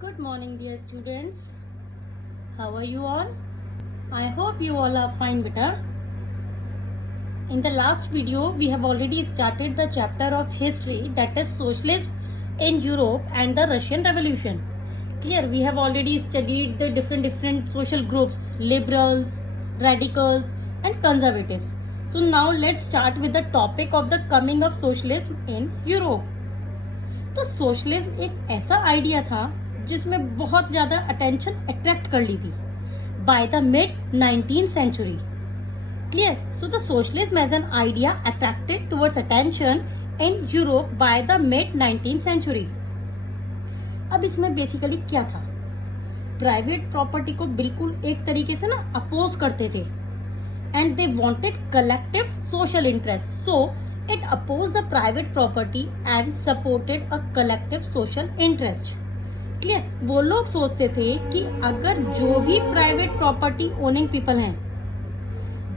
Good morning, dear students. How are you all? I hope you all are fine, beta. In the last video, we have already started the chapter of history, that is socialism in Europe and the Russian Revolution. Clear? We have already studied the different social groups, liberals, radicals, and conservatives. So now let's start with the topic of the coming of socialism in Europe. तो socialism एक ऐसा idea था जिसमें बहुत ज्यादा attention attract कर ली थी by the mid 19th century. Clear? So the socialism as an idea attracted towards attention in Europe by the mid 19th century. अब इसमें बेसिकली क्या था? प्राइवेट प्रॉपर्टी को बिल्कुल एक तरीके से ना अपोज करते थे and they wanted collective social interest. So it opposed the private property and supported a collective social interest. Clear? वो लोग सोचते थे कि अगर जो भी प्राइवेट प्रॉपर्टी ओनिंग पीपल हैं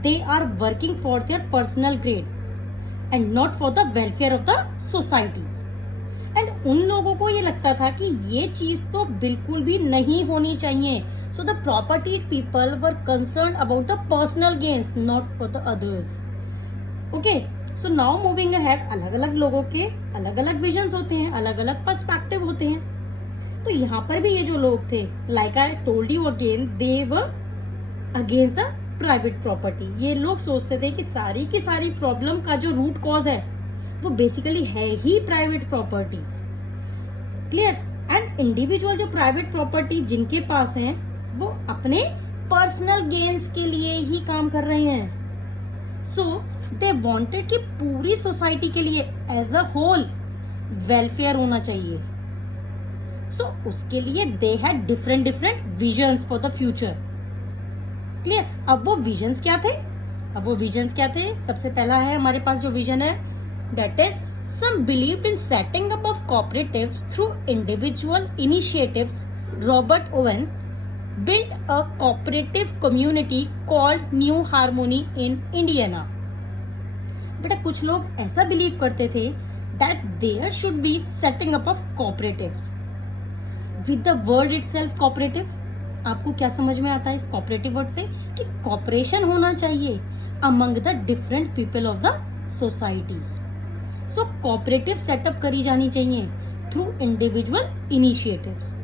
they are working for their personal greed and not for the welfare of the society. एंड उन लोगों को ये लगता था कि ये चीज तो बिल्कुल भी नहीं होनी चाहिए. So the property people were concern about the personal gains not for the others. Okay, so now moving ahead, अलग अलग लोगों के अलग अलग विजन्स होते हैं, अलग अलग पर्सपेक्टिव होते हैं. तो यहाँ पर भी ये जो लोग थे, like I told you again, they were against the private property. ये लोग सोचते थे कि सारी की सारी प्रॉब्लम का जो रूट कॉज है वो बेसिकली है ही private property. Clear? And individual जो प्राइवेट प्रॉपर्टी जिनके पास है वो अपने पर्सनल गेन्स के लिए ही काम कर रहे हैं. सो दे वांटेड कि पूरी सोसाइटी के लिए एज अ होल वेलफेयर होना चाहिए. सो उसके लिए they had different visions for the future. Clear? अब वो विजन्स क्या थे? सबसे पहला है हमारे पास जो विजन है, that is some believed in setting up of cooperatives through individual initiatives. Robert Owen built a cooperative community called New Harmony in Indiana. बेटा कुछ लोग ऐसा बिलीव करते थे that there should be setting up of cooperatives. With the word itself cooperative, आपको क्या समझ में आता है इस cooperative word से? कि cooperation होना चाहिए among the different people of the society. So cooperative setup करी जानी चाहिए through individual initiatives.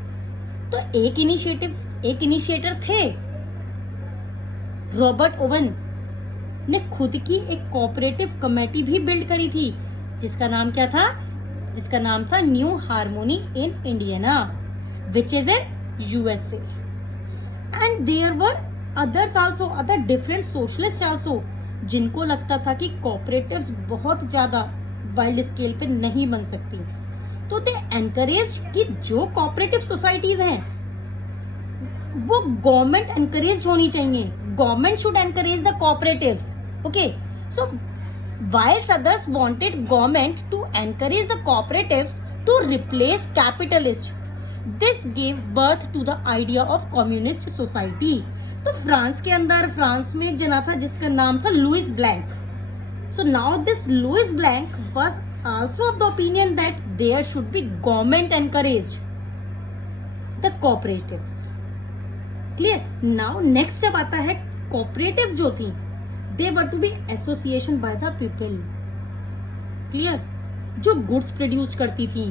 तो एक इनिशिएटर थे रॉबर्ट ओवन ने खुद की एक कोऑपरेटिव कमेटी भी बिल्ड करी थी जिसका नाम था New Harmony in Indiana, which is in USA. And there were others also, other different socialist also, जिनको लगता था कि कोऑपरेटिव्स बहुत ज्यादा वाइल्ड स्केल पे नहीं बन सकती. तो दे एनकरेज कि जो कोऑपरेटिव सोसाइटीज हैं वो गवर्नमेंट एनकरेज होनी चाहिए. Government should encourage the cooperatives. Okay, so whilst others wanted government to encourage the cooperatives to replace capitalists, this gave birth to the idea of communist society. तो France में एक जना था जिसका नाम था Louis Blanc. So now this Louis Blanc was also of the opinion that there should be government encouraged the cooperatives. Clear? Now next जब आता है cooperatives जो थी, they were to be association by the people. Clear? जो goods produced करती थी,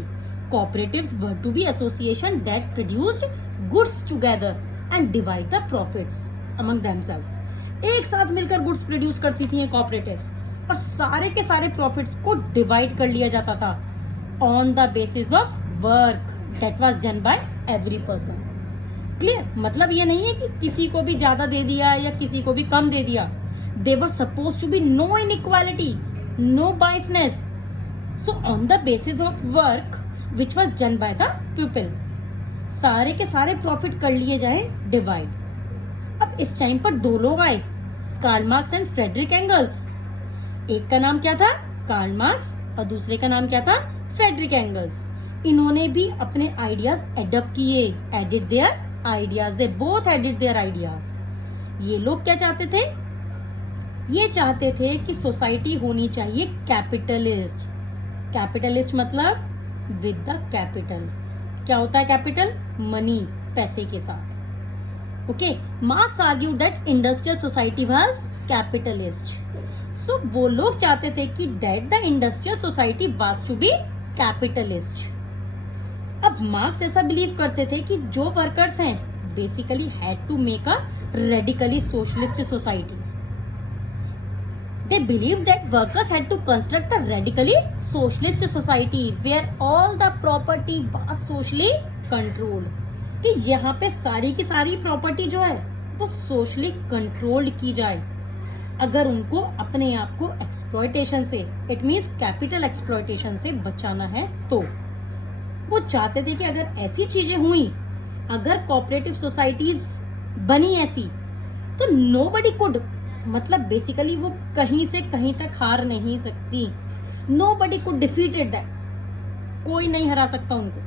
cooperatives were to be association that produced goods together and divide the profits among themselves. एक साथ मिलकर goods produce करती थी cooperatives और सारे के सारे प्रॉफिट्स को डिवाइड कर लिया जाता था on the basis of work that was done bye every person. Clear? मतलब ये नहीं है कि किसी को भी ज्यादा दे दिया या किसी को भी कम दे दिया. They were suppose to be no inequality, no biasness. So on the basis of work which was done by the people, सारे के सारे प्रॉफिट कर लिए जाए डिवाइड. अब इस टाइम पर दो लोग आए, Karl Marx and Friedrich Engels. एक का नाम क्या था? कार्ल मार्क्स, और दूसरे का नाम क्या था? Friedrich Engels. इन्होंने भी अपने आइडियाज एडप्ट किए, edit their ideas, they both edit their ideas. ये लोग क्या चाहते थे? ये चाहते थे कि सोसाइटी होनी चाहिए कैपिटलिस्ट. कैपिटलिस्ट मतलब विद द कैपिटल. क्या होता है कैपिटल? मनी, पैसे के साथ. Okay, Marx argue that industrial society was capitalist. So वो लोग चाहते थे कि that the industrial society was to be capitalist. अब मार्क्स ऐसा बिलीव करते थे कि जो वर्कर्स हैं basically had to make a radically socialist society. They believed that workers had to construct a radically socialist society where all the property was socially controlled. कि यहाँ पे सारी की सारी प्रॉपर्टी जो है वो सोशली कंट्रोल्ड की जाए. अगर उनको अपने आप को एक्सप्लॉयटेशन से, इट मीन्स कैपिटल एक्सप्लॉयटेशन से बचाना है तो वो चाहते थे कि अगर ऐसी चीजें हुई, अगर कोऑपरेटिव सोसाइटीज बनी ऐसी, तो नोबडी कुड, मतलब बेसिकली वो कहीं से कहीं तक हार नहीं सकती. नोबडी कुड डिफीटेड दैट, कोई नहीं हरा सकता उनको.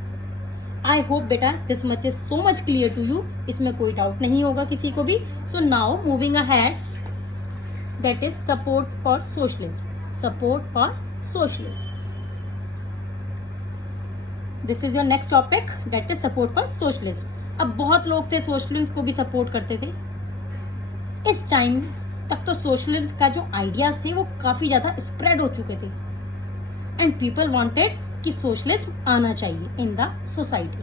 आई होप बेटा this much is so much clear to you. इसमें कोई डाउट नहीं होगा किसी को भी. So now moving ahead, that is support for socialism. Support for socialism, this is your next topic, that is support for socialism. अब बहुत लोग थे सोशलिज्म को भी सपोर्ट करते थे. इस टाइम तक तो सोशलिज्म का जो आइडियाज थे वो काफी ज्यादा स्प्रेड हो चुके थे एंड पीपल वांटेड कि सोशलिज्म आना चाहिए in the society.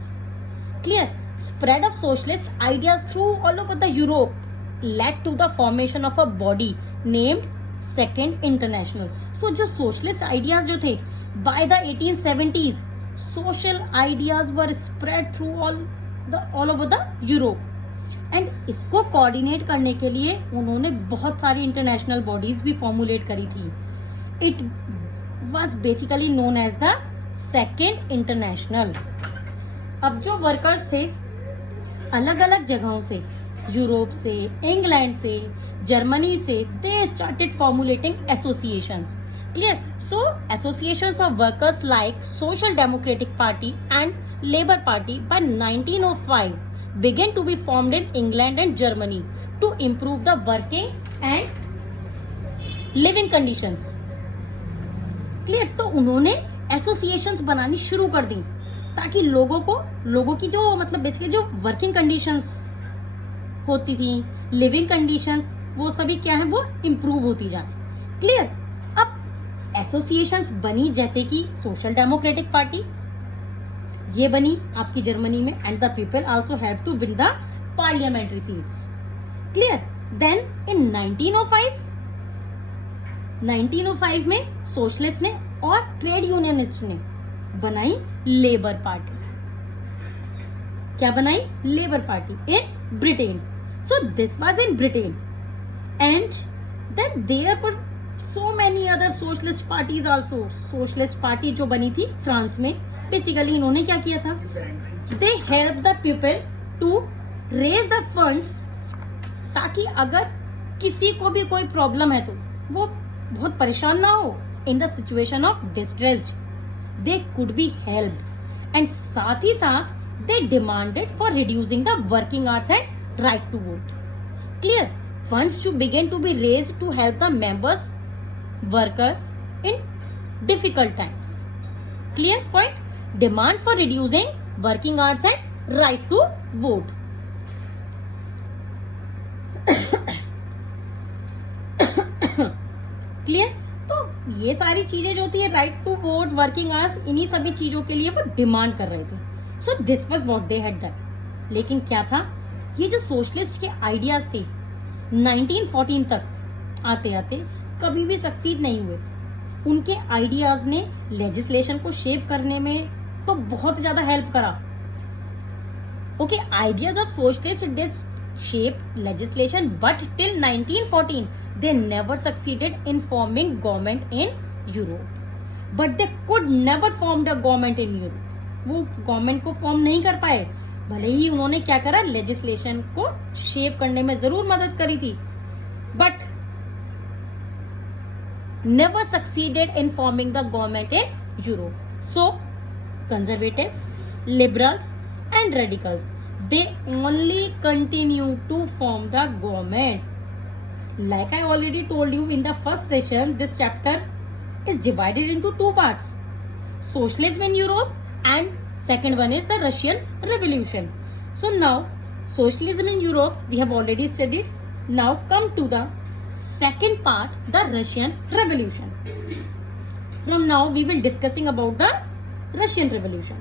Clear? Spread of socialist ideas through all over the Europe led to the formation of a body named Second International. So जो सोशलिस्ट आइडियाज जो थे by the 1870s, social ideas were spread through all over the Europe. And इसको coordinate करने के लिए उन्होंने बहुत सारी इंटरनेशनल बॉडीज भी फॉर्मुलेट करी थी. It was basically known as the second international. अब जो वर्कर्स थे अलग अलग जगहों से, यूरोप से, इंग्लैंड से, जर्मनी से, they started formulating associations. Clear? So associations of workers like Social Democratic Party and Labour Party by 1905 began to be formed in England and Germany to improve the working and living conditions. Clear? तो उन्होंने associations बनानी शुरू कर दी ताकि लोगों की जो मतलब बेसिकली जो वर्किंग कंडीशंस होती थी, लिविंग कंडीशंस, वो सभी क्या है वो इम्प्रूव होती जाए. क्लियर? अब एसोसिएशंस बनी जैसे कि सोशल डेमोक्रेटिक पार्टी, ये बनी आपकी जर्मनी में, and the people also have to win the parliamentary seats. Clear? Then in 1905 में सोशलिस्ट ने और ट्रेड यूनियनिस्ट ने बनाई लेबर पार्टी. क्या बनाई? Labour Party in Britain. So this was in Britain and then there were so many other socialist parties also. Socialist party जो बनी थी फ्रांस में, बेसिकली इन्होंने क्या किया था, they help the people to raise the funds, ताकि अगर किसी को भी कोई प्रॉब्लम है तो वो बहुत परेशान ना हो. In the situation of distressed they could be help. And साथ ही साथ they demanded for reducing the working hours and right to vote. Clear? Funds to begin to be raised to help the members workers in difficult times. Clear point? Demand for reducing working hours and right to vote. Clear? तो ये सारी चीजें जो थी, right to vote, working hours, इन्हीं सभी चीजों के लिए वो डिमांड कर रहे थे. सो this was what they had done. लेकिन क्या था, ये जो सोशलिस्ट के आइडियाज थे 1914 तक आते आते कभी भी सक्सीड नहीं हुए. उनके आइडियाज ने लेजिस्लेशन को शेप करने में तो बहुत ज्यादा हेल्प करा. Okay, ideas of socialist did shape legislation, but till 1914 they never succeeded in forming government in Europe. But they could never form the government in Europe. वो गवर्नमेंट को फॉर्म नहीं कर पाए, भले ही उन्होंने क्या करा, लेजिस्लेशन को शेप करने में जरूर मदद करी थी, but never succeeded in forming the government in Europe. So, conservative, liberals and radicals, they only continue to form the government. Like I already told you in the first session, this chapter is divided into two parts: socialism in Europe and Second one is the Russian Revolution. So now, socialism in Europe we have already studied. Now come to the second part, the Russian Revolution. From now we will discussing about the Russian Revolution.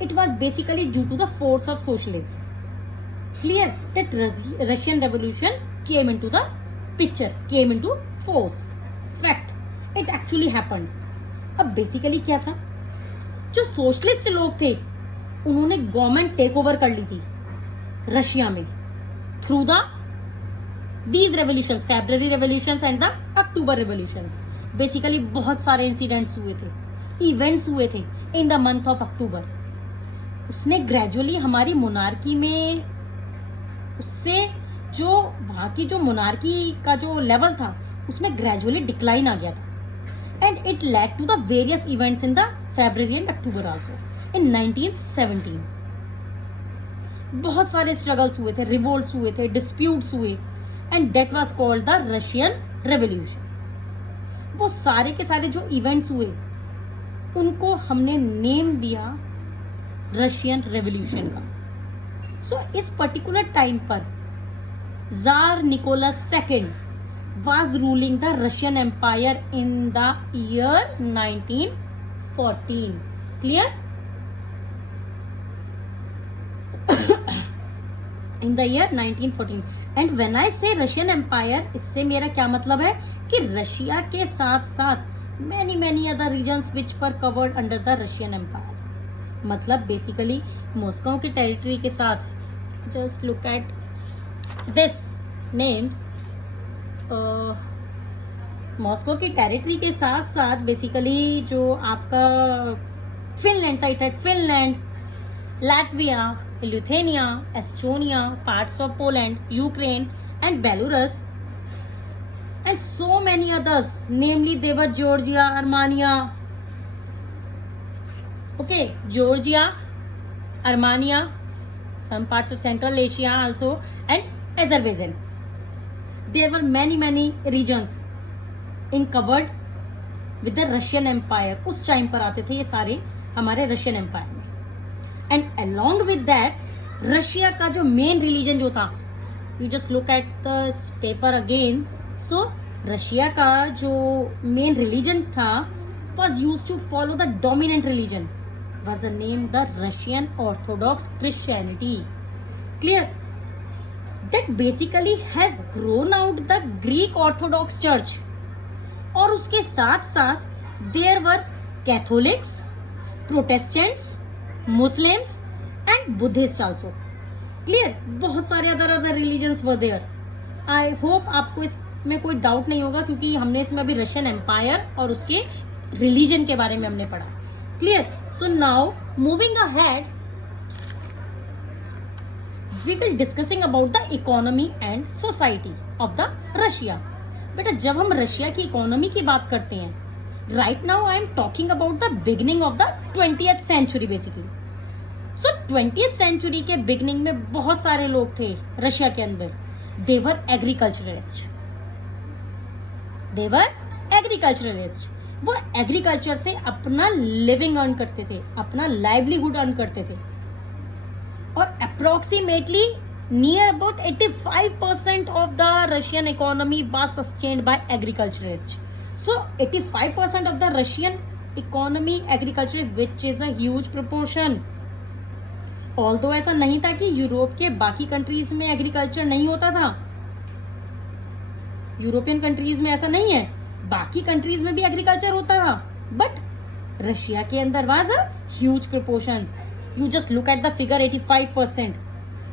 It was basically due to the force of socialism. Clear that Russian Revolution came into the picture, came into force. Fact, it actually happened. अब basically क्या था, जो socialist लोग थे उन्होंने government take over कर ली थी रशिया में through the these revolutions, February revolutions and the October revolutions. Basically बहुत सारे इंसिडेंट्स हुए थे, इवेंट्स हुए थे in the month of October. उसने ग्रेजुअली हमारी मोनार्की में, उससे जो वहां की जो मोनार्की का जो लेवल था उसमें ग्रेजुअली डिक्लाइन आ गया था. And it led to the various events in the February and October also in 1917. बहुत सारे स्ट्रगल्स हुए थे, रिवोल्ट्स हुए थे, डिस्प्यूट्स हुए, and that was called the Russian revolution. वो सारे के सारे जो इवेंट्स हुए उनको हमने नेम दिया रशियन रेवोल्यूशन का. सो इस पर्टिकुलर टाइम पर tsar Nicholas II was ruling the Russian Empire in the year 1914. Clear? In the year 1914. And when I say Russian Empire, इससे मेरा क्या मतलब है कि रशिया के साथ साथ many other regions which were covered under the Russian Empire. मतलब बेसिकली मॉस्को के टेरिटरी के साथ, just look at this names. Moscow की टेरिटरी के साथ साथ बेसिकली जो आपका फिनलैंड था, it Finland, Latvia, Lithuania, Estonia, parts of Poland, Ukraine and Belarus and so many others, namely they were Georgia, Armenia, okay, Georgia, Armenia, some parts of Central Asia also, and Azerbaijan. There were many regions in covered with the Russian Empire. उस time पर आते थे ये सारे हमारे Russian empire में. And along with that, Russia का जो मेन रिलीजन जो था, you just look at the paper again. So Russia का जो मेन रिलीजन था was used to follow the dominant religion. Was the name the Russian Orthodox Christianity. Clear? That basically has grown out the Greek Orthodox Church. और उसके साथ साथ there were Catholics, Protestants, Muslims and Buddhists also. Clear? बहुत सारे other religions were there. I hope आपको इसमें कोई doubt नहीं होगा क्योंकि हमने इसमें अभी रशियन एम्पायर और उसके रिलीजन के बारे में हमने पढ़ा. Clear? So now moving ahead, we will discussing about the economy and society of the Russia. बेटा जब हम रशिया की इकोनॉमी की बात करते हैं, right now I am talking about the beginning of the 20th century basically. So 20th century के beginning में बहुत सारे लोग थे रशिया के अंदर. They were agriculturalists. They were agriculturalists. वो एग्रीकल्चर से अपना लिविंग अर्न करते थे, अपना लाइवलीहुड अर्न करते थे. और approximately near about 85% of the Russian economy was sustained by agriculturist. So 85% of the Russian economy agriculture, which is a huge proportion. Although ऐसा नहीं था कि यूरोप के बाकी कंट्रीज में एग्रीकल्चर नहीं होता था. यूरोपियन कंट्रीज में ऐसा नहीं है, बाकी कंट्रीज में भी एग्रीकल्चर होता था, बट रशिया के अंदर was a huge proportion. You just look at the figure 85%.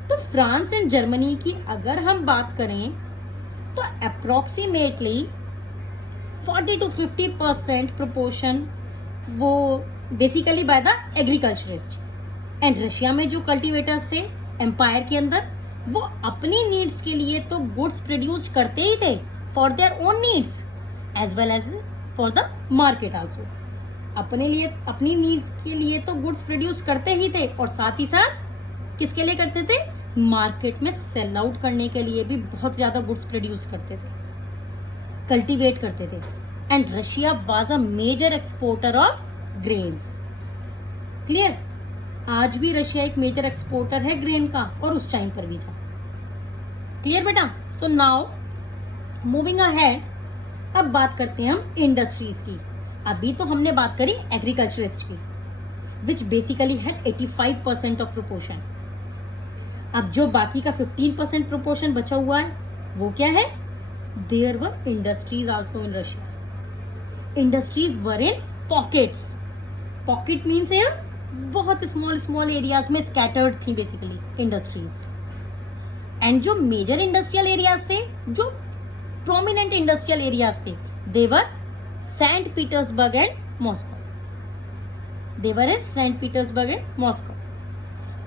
तो फ्रांस एंड जर्मनी की अगर हम बात करें तो अप्रोक्सीमेटली 40 to 50% प्रोपोर्शन वो basically by the agriculturist. And Russia में जो कल्टिवेटर्स थे एम्पायर के अंदर, वो अपनी नीड्स के लिए तो गुड्स प्रोड्यूस करते ही थे for their own needs as well as for the market also. अपने लिए, अपनी नीड्स के लिए तो गुड्स प्रोड्यूस करते ही थे और साथ ही साथ किसके लिए करते थे, मार्केट में सेल आउट करने के लिए भी बहुत ज्यादा गुड्स प्रोड्यूस करते थे, कल्टीवेट करते थे. And Russia was a major exporter of grains. Clear? आज भी रशिया एक मेजर एक्सपोर्टर है ग्रेन का, और उस टाइम पर भी था। क्लियर बेटा? सो नाउ मूविंग अहेड, अब बात करते हैं हम इंडस्ट्रीज की। अभी तो हमने बात करी एग्रीकल्चरिस्ट की, which basically had 85% of proportion. अब जो बाकी का 15% प्रोपोर्शन बचा हुआ है वो क्या है? There were industries also in Russia. Industries were in pockets. Pocket means बहुत स्मॉल एरियाज में स्कैटर्ड थी बेसिकली इंडस्ट्रीज। एंड जो मेजर इंडस्ट्रियल एरियाज थे, जो प्रोमिनेंट इंडस्ट्रियल एरियाज थे, they were Saint Petersburg and Moscow. They were in Saint Petersburg and Moscow.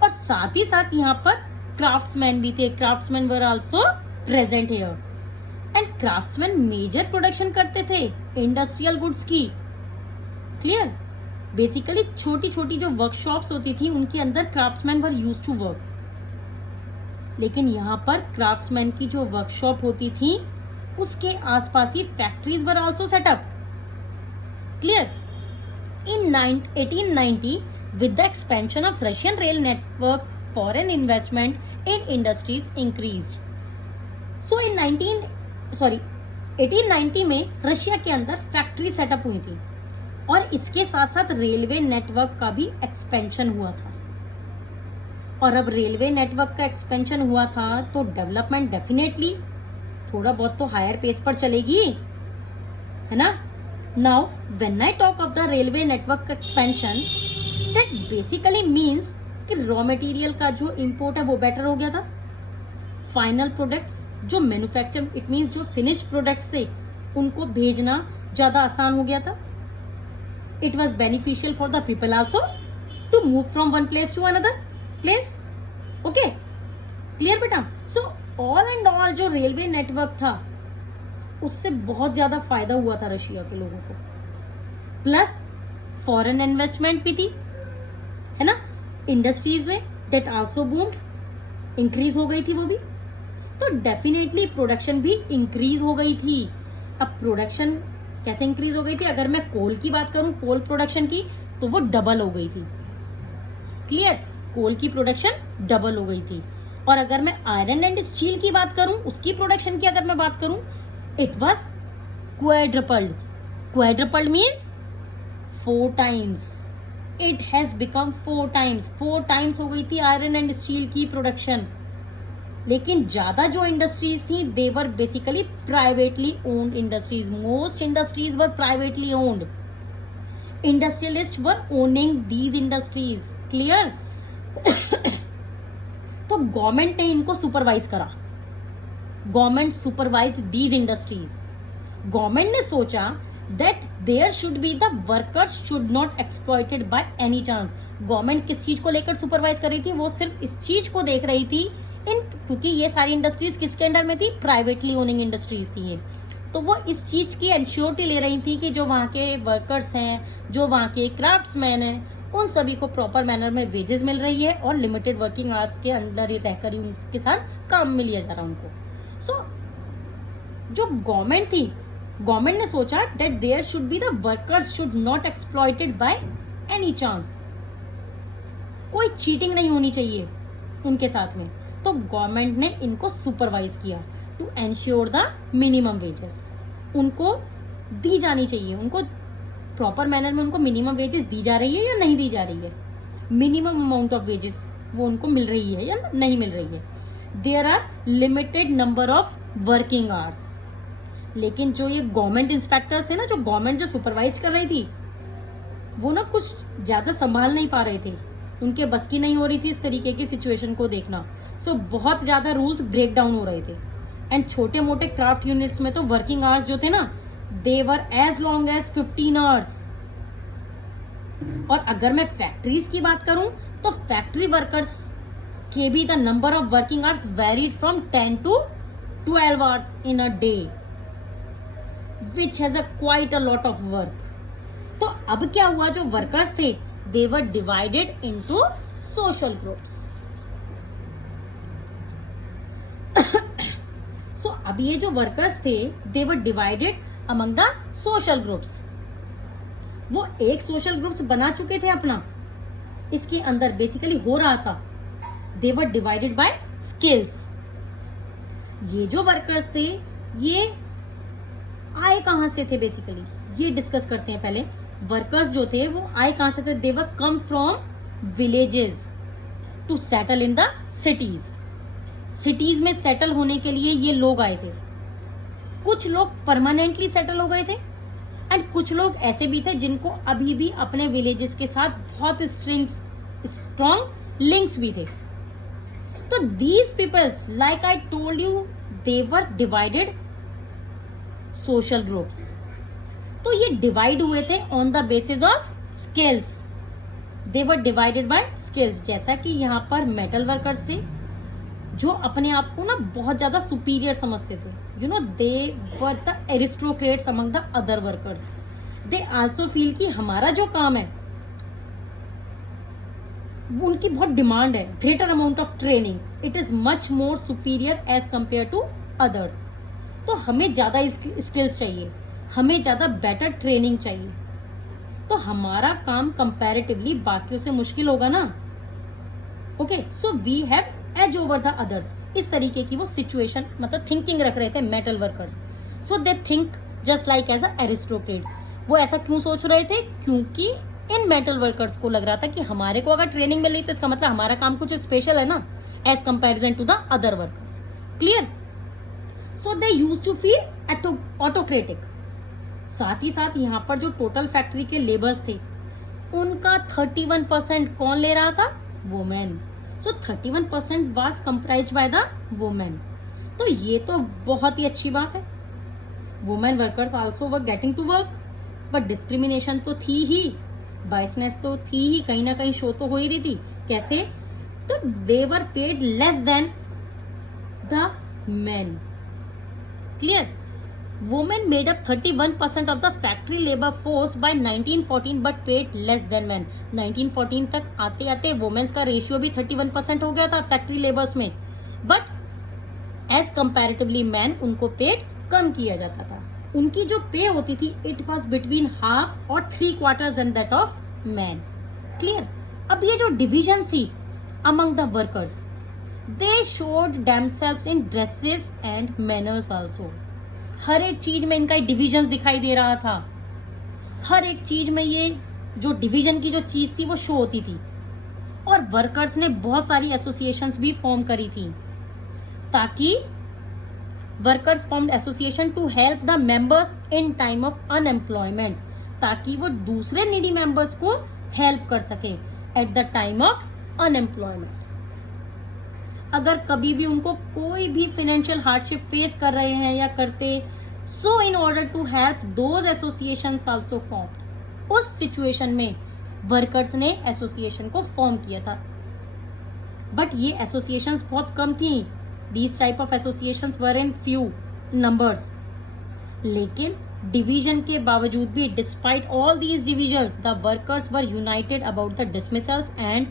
और साथ ही साथ यहाँ पर क्राफ्ट्समैन भी थे। Craftsman were also present here. And craftsman major production करते थे इंडस्ट्रियल गुड्स की। क्लियर? बेसिकली छोटी छोटी जो वर्कशॉप्स होती थी उनके अंदर craftsman were used to work. लेकिन यहाँ पर क्राफ्ट्समैन की जो वर्कशॉप होती थी उसके आसपास ही factories were also set up. Clear? In 1890, with the expansion of Russian rail network, foreign investment in industries increased. So in 1890 में रशिया के अंदर फैक्ट्री सेटअप हुई थी और इसके साथ साथ रेलवे नेटवर्क का भी एक्सपेंशन हुआ था। और अब रेलवे नेटवर्क का एक्सपेंशन हुआ था तो डेवलपमेंट डेफिनेटली थोड़ा बहुत तो हायर पेस पर चलेगी, है ना? Now, when I talk of the railway network expansion, that basically means कि रॉ मटेरियल का जो इम्पोर्ट है वो बेटर हो गया था। फाइनल प्रोडक्ट्स जो मैन्युफैक्चर, इट मीन्स जो फिनिश प्रोडक्ट्स है उनको भेजना ज्यादा आसान हो गया था। It was beneficial for the people also to move from one place to another place. Okay, clear बेटा? सो ऑल एंड ऑल जो रेलवे नेटवर्क था उससे बहुत ज्यादा फायदा हुआ था रशिया के लोगों को। प्लस फॉरेन इन्वेस्टमेंट भी थी, है ना, इंडस्ट्रीज में। डेट आल्सो बूम्ड, इंक्रीज हो गई थी वो भी। तो डेफिनेटली प्रोडक्शन भी इंक्रीज हो गई थी। अब प्रोडक्शन कैसे इंक्रीज हो गई थी? अगर मैं कोल की बात करूं, कोल प्रोडक्शन की, तो वो डबल हो गई थी। क्लियर? कोल की प्रोडक्शन डबल हो गई थी। और अगर मैं आयरन एंड स्टील की बात करूं, उसकी प्रोडक्शन की अगर मैं बात करूं, it was quadrupled. Quadrupled means 4 times. It has become 4 times. 4 times हो गई थी आयरन एंड स्टील की प्रोडक्शन। लेकिन ज्यादा जो इंडस्ट्रीज थी they were basically privately owned industries. Most industries were privately owned. Industrialists were owning these industries. Clear? तो government ने इनको सुपरवाइज करा। Government supervised these industries. Government ने सोचा that there should be the workers should not exploited by any chance. Government किस चीज को लेकर सुपरवाइज कर रही थी? वो सिर्फ इस चीज को देख रही थी क्योंकि ये सारी इंडस्ट्रीज किसके अंडर में थी? प्राइवेटली ओनिंग इंडस्ट्रीज थी ये। तो वो इस चीज की एंश्योरिटी ले रही थी कि जो वहाँ के वर्कर्स हैं, जो वहाँ के क्राफ्ट्समैन हैं, उन सभी को प्रॉपर मैनर में वेजेस मिल रही है और लिमिटेड वर्किंग आवर्स के अंदर ही रहकर ही उनके साथ काम मिल लिया जा रहा उनको। सो जो गवर्नमेंट थी, गवर्नमेंट ने सोचा that there should be the workers should not exploited by any chance. कोई चीटिंग नहीं होनी चाहिए उनके साथ में। तो गवर्नमेंट ने इनको सुपरवाइज किया to ensure the minimum wages. उनको दी जानी चाहिए, उनको प्रॉपर मैनर में उनको मिनिमम वेजेस दी जा रही है या नहीं दी जा रही है, मिनिमम अमाउंट ऑफ वेजेस वो उनको मिल रही है या नहीं मिल रही है। There are limited number of working hours. लेकिन जो ये गवर्नमेंट इंस्पेक्टर्स थे ना, जो गवर्नमेंट जो सुपरवाइज कर रही थी, वो ना कुछ ज्यादा संभाल नहीं पा रहे थे, उनके बस की नहीं हो रही थी इस तरीके की सिचुएशन को देखना। सो बहुत ज्यादा रूल्स ब्रेक डाउन हो रहे थे। एंड छोटे मोटे क्राफ्ट यूनिट्स में तो वर्किंग आवर्स जो थे ना, they were as long as 15 hours. और अगर मैं फैक्ट्रीज की बात करूं तो फैक्ट्री वर्कर्स के भी the number of working hours varied from 10 to 12 hours in a day, which has quite a lot of work. तो अब क्या हुआ, जो वर्कर्स थे they were divided into social groups. So अब ये जो वर्कर्स थे they were divided among the social groups. वो एक सोशल ग्रुप्स बना चुके थे अपना, इसके अंदर बेसिकली हो रहा था, दे वर डिवाइडेड बाय स्किल्स। ये जो वर्कर्स थे ये आए कहां से थे, बेसिकली ये डिस्कस करते हैं पहले। वर्कर्स जो थे वो आए कहां से थे, they were come from villages to settle in the cities. Cities में सेटल होने के लिए ये लोग आए थे। कुछ लोग परमानेंटली सेटल हो गए थे एंड कुछ लोग ऐसे भी थे जिनको अभी भी अपने विलेजेस के साथ बहुत स्ट्रॉन्ग लिंक्स भी थे। तो these peoples, like I told you, they were divided social groups. तो ये डिवाइड हुए थे on the basis of skills. They were divided by skills. जैसा कि यहां पर मेटल वर्कर्स थे जो अपने आप को ना बहुत ज्यादा सुपीरियर समझते थे, you know, they were the aristocrats among the other workers. They also feel कि हमारा जो काम है वो उनकी बहुत डिमांड है, greater amount of training, it is much more superior as compare to others. तो हमें ज्यादा स्किल्स चाहिए, हमें ज्यादा बेटर ट्रेनिंग चाहिए, तो हमारा काम कंपैरेटिवली बाकियों से मुश्किल होगा ना। Okay, so we have edge over the others. इस तरीके की वो सिचुएशन, मतलब थिंकिंग रख रहे थे metal workers. So they think just like as aristocrats. वो ऐसा क्यों सोच रहे थे, क्योंकि इन मेटल वर्कर्स को लग रहा था कि हमारे को अगर ट्रेनिंग मिल रही तो इसका मतलब हमारा काम कुछ स्पेशल है ना, as comparison to the other workers. Clear? So they use to feel autocratic. साथ ही साथ यहाँ पर जो टोटल फैक्ट्री के लेबर्स थे उनका 31% कौन ले रहा था, women. So 31% was comprised by the women. तो ये तो बहुत ही अच्छी बात है, women workers also were getting to work. But discrimination तो थी ही, बायसनेस तो थी ही, कहीं ना कहीं शो तो हो ही रही थी। कैसे? तो they were paid less than the men. Clear? Women made up 31% of the factory labor force by 1914 but paid less than men. 1914 तक आते आते वुमेन्स का रेशियो भी 31% हो गया था फैक्ट्री लेबर्स में, बट एज कंपैरेटिवली मैन उनको पेड कम किया जाता था। उनकी जो पे होती थी इट वॉज बिटवीन हाफ और 3/4 than that of man. Clear? अब ये जो डिविजन थी among the workers, they showed themselves in dresses and manners also. हर एक चीज में इनका डिविजन दिखाई दे रहा था। हर एक चीज में ये जो डिवीजन की जो चीज थी वो शो होती थी। और वर्कर्स ने बहुत सारी एसोसिएशंस भी फॉर्म करी थी, ताकि workers formed association to help the members in time of unemployment, ताकि वो दूसरे नीडी मेंबर्स को हेल्प कर सके at the time of unemployment. अगर कभी भी उनको कोई भी फाइनेंशियल हार्डशिप फेस कर रहे हैं या करते, so in order to help those associations also formed. उस सिचुएशन में वर्कर्स ने एसोसिएशन को फॉर्म किया था, बट ये एसोसिएशंस बहुत कम थी। These type of associations were in few numbers. लेकिन डिवीजन के बावजूद भी, despite all these divisions, the workers were united about the dismissals and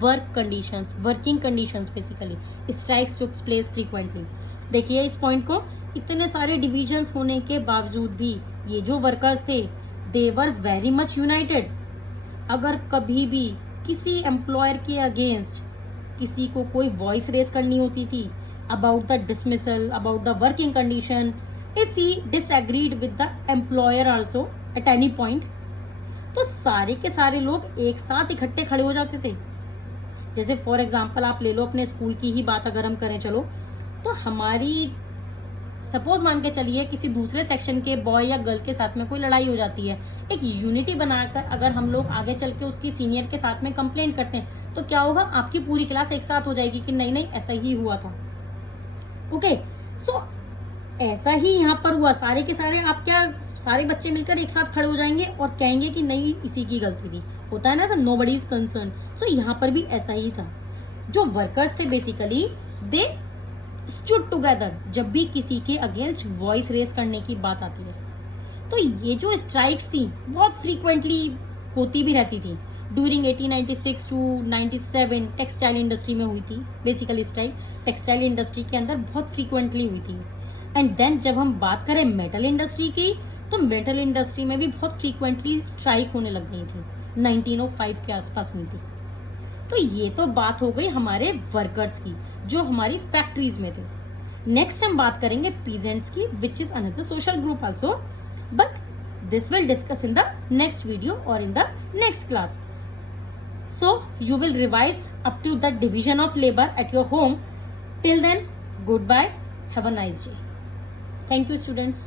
working conditions. Basically strikes took place frequently. देखिए इस पॉइंट को, इतने सारे डिविजन्स होने के बावजूद भी ये जो वर्कर्स थे they were very much United. अगर कभी भी किसी एम्प्लॉयर के अगेंस्ट किसी को कोई वॉइस रेस करनी होती थी about the dismissal, about the working condition, if he disagreed with the employer also at any point, तो सारे के सारे लोग एक साथ इकट्ठे खड़े हो जाते थे। जैसे फॉर एग्जाम्पल आप ले लो अपने स्कूल की ही बात अगर हम करें, चलो, तो हमारी सपोज मान के चलिए किसी दूसरे सेक्शन के बॉय या गर्ल के साथ में कोई लड़ाई हो जाती है, एक यूनिटी बनाकर अगर हम लोग आगे चल के उसकी सीनियर के साथ में कंप्लेंट करते हैं तो क्या होगा, आपकी पूरी क्लास एक साथ हो जाएगी कि नहीं नहीं ऐसा ही हुआ था। ओके, सो ऐसा ही यहाँ पर हुआ। सारे के सारे आप क्या, सारे बच्चे मिलकर एक साथ खड़े हो जाएंगे और कहेंगे कि नहीं इसी की गलती थी। होता है ना सर, नोबडी इज कंसर्न। सो यहाँ पर भी ऐसा ही था। जो वर्कर्स थे बेसिकली दे स्टूड टुगेदर जब भी किसी के अगेंस्ट वॉइस रेस करने की बात आती है। तो ये जो स्ट्राइक्स थी बहुत फ्रीक्वेंटली होती भी रहती थी। ड्यूरिंग 1896 टू 97 टेक्सटाइल इंडस्ट्री में हुई थी बेसिकली स्ट्राइक। टेक्सटाइल इंडस्ट्री के अंदर बहुत फ्रीक्वेंटली हुई थी। एंड देन जब हम बात करें मेटल इंडस्ट्री की, तो मेटल इंडस्ट्री में भी बहुत फ्रीक्वेंटली स्ट्राइक होने लग गई थी। 1905 के आसपास हुई थी। तो ये तो बात हो गई हमारे वर्कर्स की जो हमारी फैक्ट्रीज में थे। नेक्स्ट हम बात करेंगे पीजेंट्स की, which is another social group also, but this will discuss in the next video और in the next class. So you will revise up to the division of labor at your home. Till then, goodbye. Have a nice day. Thank you, students.